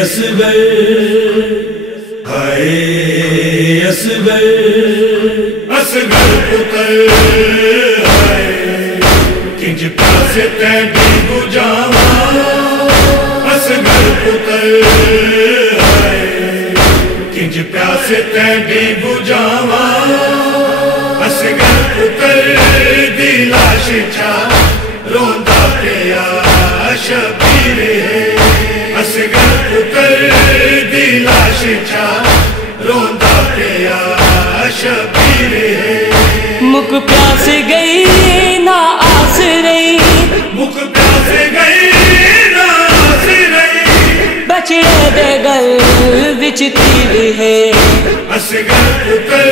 اصغر ہائے اصغر اصغر پتر ہائے کنج پیاسے تینڈی بجھاواں اصغر پتر ہائے کنج پیاسے تینڈی بجھاواں اصغر پتر دی لاش چھا روندا پیا شبیر اصغر پتر دی لاش چھا روندا پیا شبیر مک پیاس گئی نہ آس رہی مک پیاس گئی نہ آس رہی بچڑے دے گل وچ تیر ہے اصغر پتر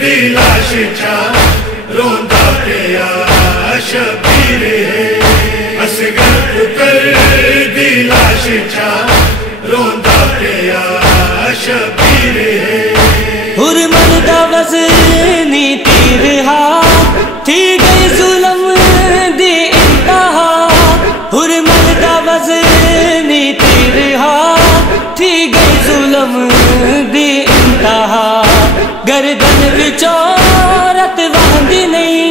دی لاش چھا روندا پیا شبیر اصغر پتر دی لاش چھا روندا پیا شبیر حرمت دا وزنی تیر ہا تھی گئی ظلم دی انتہا حرمت دا وزنی تیر ہا تھی گئی ظلم دی انتہا گردن وچ عورت واندی نہیں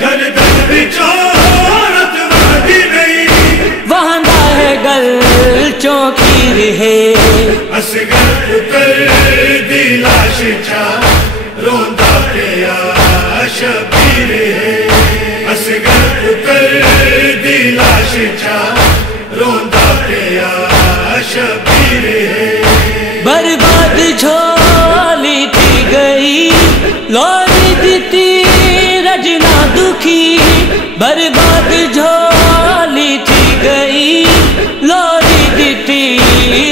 گردن وچ عورت واندی نہیں وہندا ہے گل چوکیر ہے اصغر پتر دی لاش چھا روندا پیا شبیر اصغر پتر دی لاش چھا روندا پیا شبیر برباد جھولی تھی گئی لوری دیتی رجنا دکھی برباد جھولی تھی گئی لوری دیتی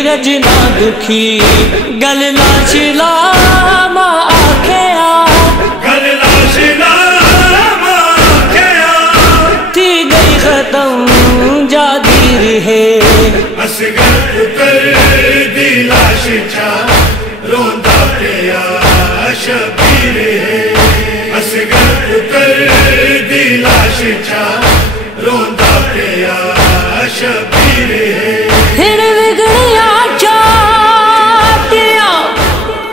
رجنا دکھی گل لاش لاما آکھیا گل لاش لاما آکھیا تھی گئی ختم جاگیر ہے اصغر پتر دی لاش چھا روندا پیا شبیر اصغر پتر دی لاش چھا روندا پیا شبیر پھر بگڑیا چاٹیاں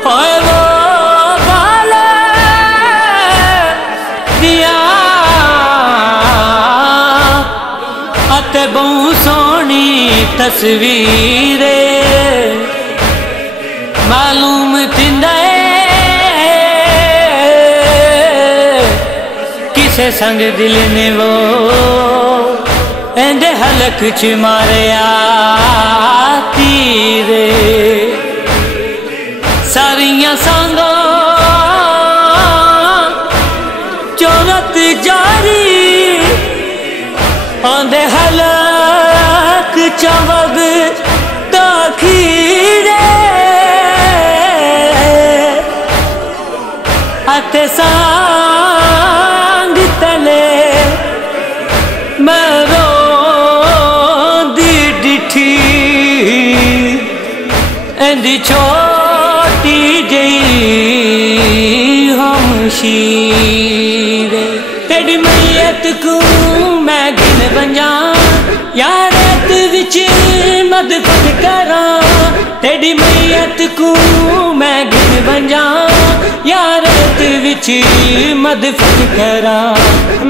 ہوئے وہ بالے دیا اتے بہت سونی تصویر معلوم تھندے کسے سنگ دل نے وہ اندے حلق چ ماریا تیر ساریاں سانگاں چورت جاری اندے حلق چ وگ تاخیرے اتے سانگ تلے میں اندی چھوٹی جئی ہمشیر تیری میت کو میں گن بنجاں یا ریت وچ مدفن کراں تیری میت کو میں گن بنجاں یا ریت وچ مدفن کراں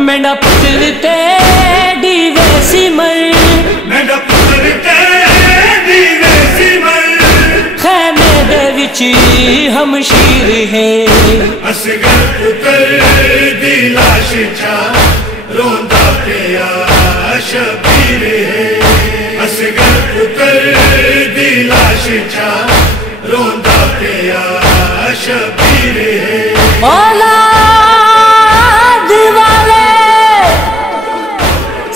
میرا پتر تیری ویسی مر میرا پتر تیری ویسی مر خیمے دے وچ ہمشیر ہے اصغر پتر دی لاش چھا روندا پیا شبیر اصغر پتر دی لاش چھا روندا پیا شبیر اولاد والے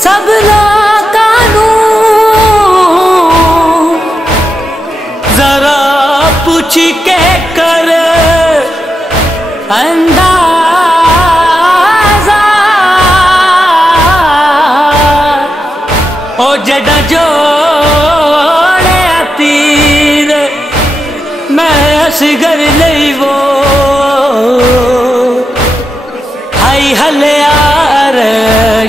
سب لوگاں ذرا پوچھ کے کر اندازہ او جڑا جوڑے تیر میں اصغر لئی وہ ہائی ہلیا